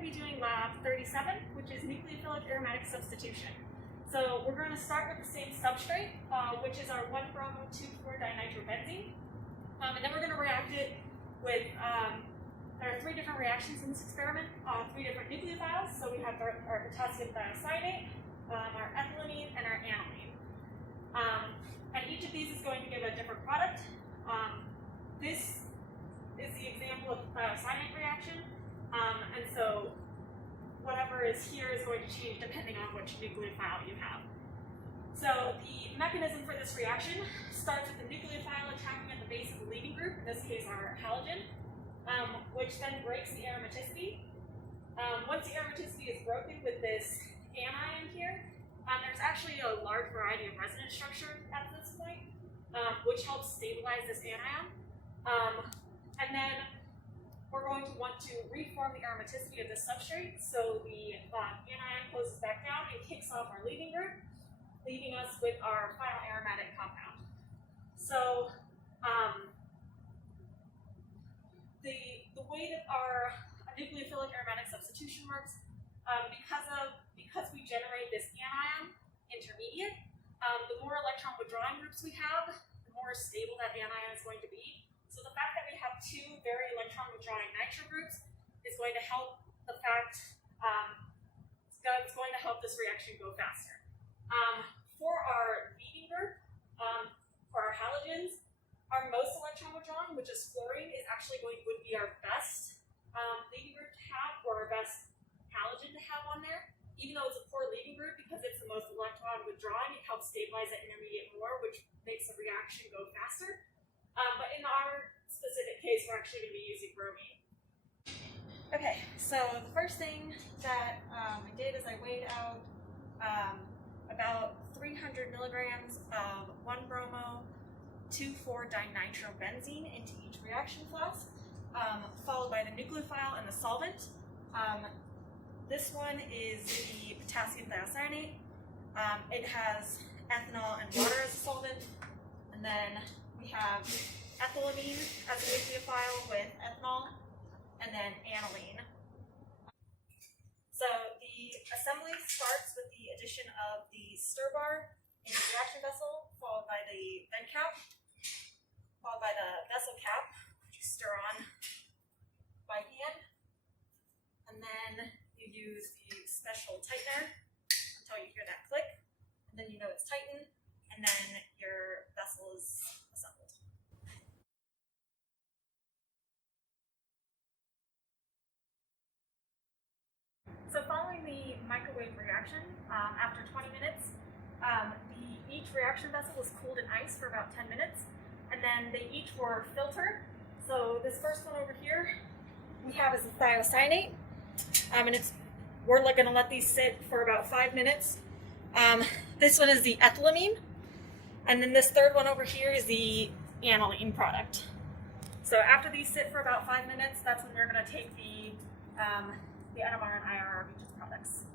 going to be doing lab 37, which is nucleophilic aromatic substitution. So we're going to start with the same substrate, which is our 1-bromo-2,4-dinitrobenzene. And then we're going to react it with, there are 3 different reactions in this experiment, 3 different nucleophiles. So we have our potassium thiocyanate, our ethylamine, and our aniline. And each of these is going to give a different product. This is the example of the thiocyanate reaction. And so whatever is here is going to change depending on which nucleophile you have. So the mechanism for this reaction starts with the nucleophile attacking at the base of the leading group, in this case our halogen, which then breaks the aromaticity. Once the aromaticity is broken with this anion here, there's actually a large variety of resonance structure at this point, which helps stabilize this anion. And then we're going to want to reform the aromaticity of this substrate, so the anion closes back down and kicks off our leading group, leaving us with our final aromatic compound. So the way that our nucleophilic aromatic substitution works, because we generate this anion intermediate, the more electron withdrawing groups we have, the more stable that anion is going to be. So the fact that we have 2 very electron withdrawing nitro groups is going to help it's going to help this reaction go faster. For our leading group, for our halogens, our most electron withdrawing, which is fluorine, is actually would be our best leading group to have, or our best halogen to have on there. Even though it's a poor leading group, because it's the most electron withdrawing, it helps stabilize that intermediate more, which makes the reaction go faster. But in our specific case, we're actually going to be using bromine. Okay, so the first thing that I did is I weighed out about 300 milligrams of 1-bromo-2,4-dinitrobenzene into each reaction flask, followed by the nucleophile and the solvent. This one is the potassium thiocyanate. It has ethanol and water as a solvent, and then we have ethylamine as a nucleophile with ethanol, and then aniline. So the assembly starts with the addition of the stir bar in the reaction vessel, followed by the vent cap, followed by the vessel cap, which you stir on by hand, and then you use the special tightener until you hear that click, and then you know it's tightened, and then your vessel is assembled. So following the microwave reaction, after 20 minutes, each reaction vessel was cooled in ice for about 10 minutes, and then they each were filtered. So this first one over here we have is the thiocyanate, and we're going to let these sit for about 5 minutes. This one is the ethylamine, and then this third one over here is the aniline product. So after these sit for about 5 minutes, that's when we're going to take the NMR and IRR of each of the products.